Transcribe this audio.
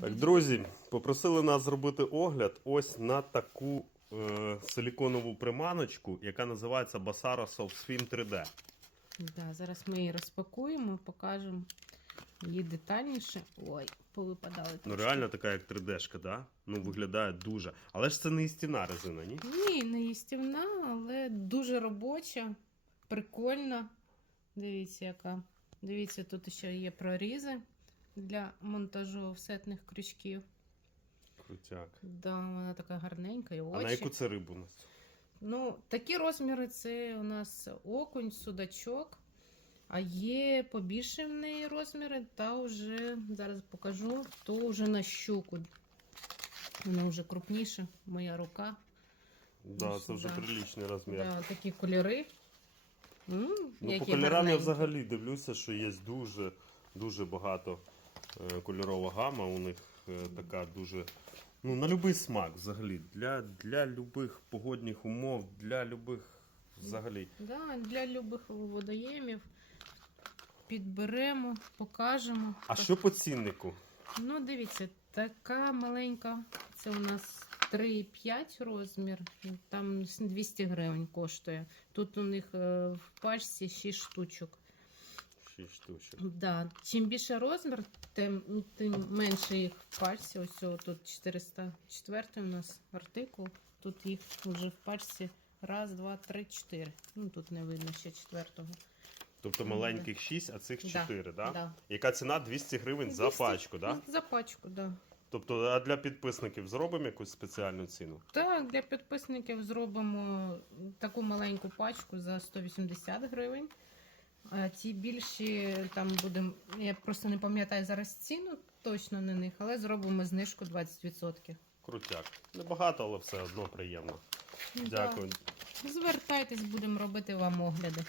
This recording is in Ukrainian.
Так, друзі, попросили нас зробити огляд ось на таку е, силіконову приманочку, яка називається Basara Soft Swim 3D. Да, зараз ми її розпакуємо, покажемо її детальніше. Ой, повипадали. Ну реально така як 3D-шка, да? Ну виглядає дуже. Але ж це не істівна резина, ні? Ні, не їстівна, але дуже робоча, прикольна. Дивіться, яка. Дивіться, тут ще є прорізи для монтажу офсетних крючків. Крутяк. Да, вона така гарненька і очі. А на яку це рибу у нас? Ну, такі розміри це у нас окунь, судачок. А є побільше в неї розміри, та вже зараз покажу, то вже на щуку. Вона вже крупніша, моя рука. Да, Ось, це вже да. приличний розмір. Да, такі кольори. М, Ну, які по кольорам я взагалі дивлюся, що є дуже, дуже багато кольорова гама. У них е, така дуже. Ну, на будь-який смак взагалі. Для, для любих погодних умов, для любих взагалі. Да, для любих водоємів підберемо, покажемо. А що по ціннику? Ну, дивіться, така маленька. Це у нас 3,5 розмір. Там 200 гривень коштує. Тут у них е, в пачці 6 штучок. 6 штучок. Да. Чим більше розмір, тим, тим менше їх в пачці. Ось о, тут 404 у нас артикул. Тут їх вже в пачці раз, два, три, чотири. Ну тут не видно ще четвертого. Тобто маленьких 6, а цих Да, 4, да? да. Яка ціна 200 гривень за пачку, да? За пачку, так. Да. Тобто, а для підписників зробимо якусь спеціальну ціну? Так, для підписників зробимо таку маленьку пачку за 180 гривень. А ті більші там будемо. Я просто не пам'ятаю зараз ціну точно на них, але зробимо знижку 20%. Крутяк. Небагато, але все одно приємно. Дякую. Да. Звертайтесь, будемо робити вам огляди.